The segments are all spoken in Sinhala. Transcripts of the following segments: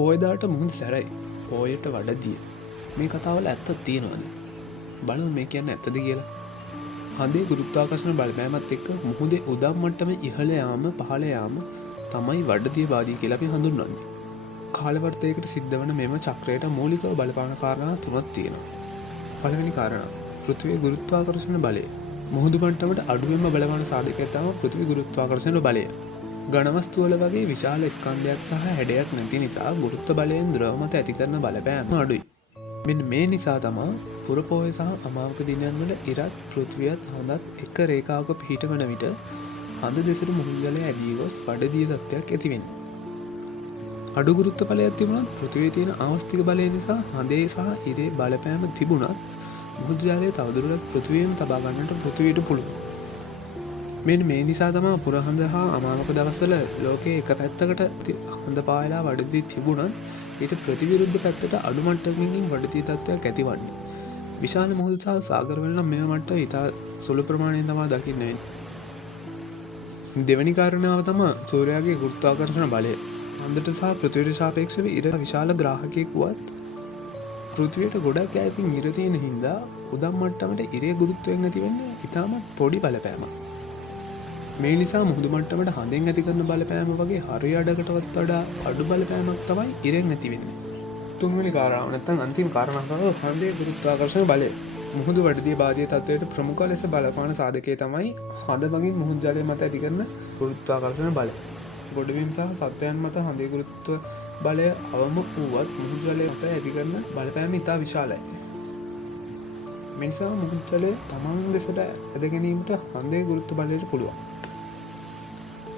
පෝයදාට මුහුද සැරයි පෝයට වඩදිය මේ කතාවල ඇත්ත තියෙනවද බලමු මේ කියන්න ඇත්තද කියලා. හඳේ ගුරුත්වාකර්ෂණ බලපෑමත් එක්ක මුහුදේ උදම් මට්ටම ඉහළ යාම පහළ යාම තමයි වඩදිය වාදී කියලා අපි හඳුන්වන්නේ. කාලවර්තයකට සිද්ධ වන මෙම චක්‍රයට මූලිකව බලපාන කාරණා තුනක් තියෙනවා. පළවෙනි කාරණා පෘථිවියේ ගුරුත්වාකර්ෂණ බලය. මුහුදු මට්ටමට අඩුවෙන්ම බලපාන සාධකය තමයි පෘථිවි ගුරුත්වාකර්ෂණ බලය. ඝනවස්තු වල වගේ විශාල ස්කන්ධයක් සහ හැඩයක් නැති නිසා ගුරුත්ව බලයෙන් ද්‍රව මත ඇති කරන බලපෑම අඩුයි. මෙන්න මේ නිසා තමයි පුරපෝය සහ අමාවක දිනයන් වල ඉරත් පෘථිවියත් හඳත් එක රේඛාවක පිහිටවන විට හඳ දෙසට මුහුදු ජලය ඇදී ගොස් වඩදිය තත්ත්වයක් ඇති වෙන්නේ. අඩු ගුරුත්ව බලයක් තිබුණත් පෘථිවියේ තියෙන ආවස්තික බලය නිසා හඳේ සහ ඉරේ බලපෑම තිබුණත් මුහුදු ජලය තවදුරටත් පෘථිවියෙන් තබා ගන්නට පෘථිවියට පුළුවන්. මෙන්න මේ නිසා තමයි පුරහඳ හා අමාවක දවස්වල ලෝකයේ එක පැත්තකට හඳ පායලා වඩදී තිබුණත් ඊට ප්‍රතිවිරුද්ධ පැත්තට අඩු මට්ටමකින් වඩදී තත්ත්වයක් ඇතිවන්නේ. විශාල මුහුදු සහ සාගරවල නම් මේ මට්ටම ඉතා සුළු ප්‍රමාණයෙන් තමයි දකින්න වෙන්නේ. දෙවැනි කාරණාව තමයි සූර්යාගේ ගුරුත්වාකර්ෂණ බලය. හඳට සහ පෘථිවියට සාපේක්ෂව ඉර විශාල ග්‍රාහකයෙක් වුවත් පෘථිවියට ගොඩක් ඈතින් ඉර තියෙන හින්දා උදම් මට්ටමට ඉරේ ගුරුත්වයෙන් ඇති වෙන්නේ ඉතාමත් පොඩි බලපෑමක්. මේ නිසා මුහුදු මට්ටමට හඳෙන් ඇති කරන බලපෑම වගේ හරි අඩකටවත් වඩා අඩු බලපෑමක් තමයි ඉරෙන් ඇති වෙන්නේ. තුන්වෙනි කාරණාව නැත්නම් අන්තිම කාරණාව තමයි හඳේ ගුරුත්වාකර්ෂණ බලය. මුහුදු වඩදිය බාධිය තත්ත්වයට ප්‍රමුඛ ලෙස බලපාන සාධකය තමයි හඳ මගින් මුහුදු ජලය මත ඇති කරන ගුරුත්වාකර්ෂණ බලය. ගොඩබිම් සහ සත්වයන් මත හඳේ ගුරුත්ව බලය අවම වුවත් මුහුදු ජලය මත ඇති කරන බලපෑම ඉතා විශාලයි. මේ නිසා මුහුදු ජලය තමන් දෙසට ඇද ගැනීමට හඳේ ගුරුත්ව බලයට පුළුවන්.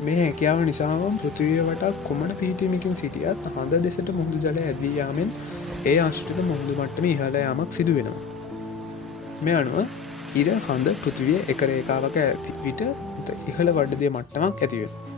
මේ හැකියාව නිසාම පෘථිවිය වටා කුමන පිහිටීමකින් සිටියත් හඳ දෙසට මුහුදු ජලය ඇදී යාමෙන් ඒ අංශයට මුහුදු මට්ටම ඉහළ යාමක් සිදු වෙනවා. මේ අනුව ඉර හඳ පෘථිවිය එක රේඛාවක ඇති විට ඉහළ වඩදිය මට්ටමක් ඇති වෙනවා.